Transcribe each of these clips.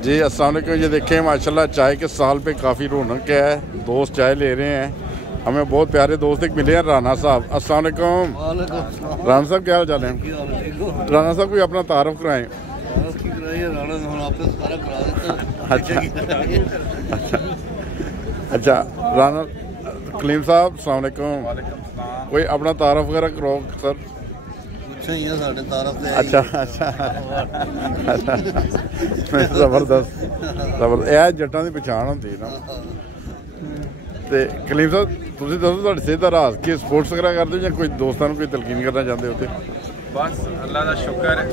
जी अस्सलाम वालेकुम। ये देखें माशाल्लाह चाय के साल पे काफ़ी रौनक है। दोस्त चाय ले रहे हैं। हमें बहुत प्यारे दोस्त एक मिले हैं, राना साहब। अस्सलाम वालेकुम। राना साहब क्या हाल चाल है? राना साहब कोई अपना तारुफ कराएं। अच्छा राना कलीम साहब अस्सलाम वालेकुम। कोई अपना तारुफ वगैरह करो सर। अच्छा अच्छा जबरदस्त जबरदस्त यह जट्टां दी पछाण होंदी ना। ते कलीम साहब तुसीं दसो तुहाडी सेहत दा राज की स्पोर्ट्स वगैरह करदे हो जां कोई दोस्तां नूं कोई तलकीन करना चाहते हो? बस अल्लाह दा शुक्र है,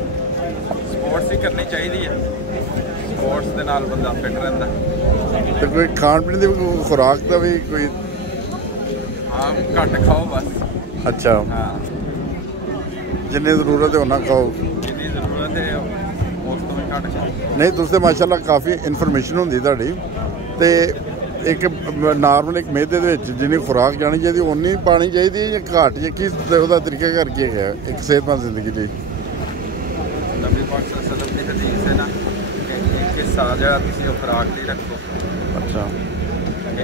स्पोर्ट्स ही करनी चाहिदी है। स्पोर्ट्स दे नाल बंदा फिट रहिंदा। ते कोई खाण पीण दी खुराक दा भी कोई? हाँ घट खाओ बस। अच्छा हाँ जिन्नी जरूरत है उन्ना खाओ। जिन्नी जरूरत है उस तो घट खाओ। नहीं तुसें माशाल्लाह काफ़ी इन्फॉर्मेशन होंदी तुहाडी। ते एक नॉर्मल एक मैदे दे विच जिन्नी खुराक जानी चाहिदी उन्नी पानी चाहिदी या घट या किस ओहदा तरीका करके है एक सेहतमंद जिंदगी लई? नबी पाक सल्लल्लाहु अलैहि वसल्लम दी हदीस है ना कि एक हिस्सा जिहड़ा तुसीं खुराक लई रखो। अच्छा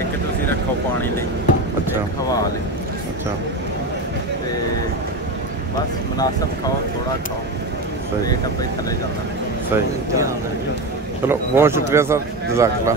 एक तुसीं रखो पानी लई। अच्छा हवा लई। अच्छा ते बस मुनासिब खाओ, थोड़ा खाओ, पेट अपने थले जाता। सही। चलो बहुत शुक्रिया सर, जज़ाकल्लाह।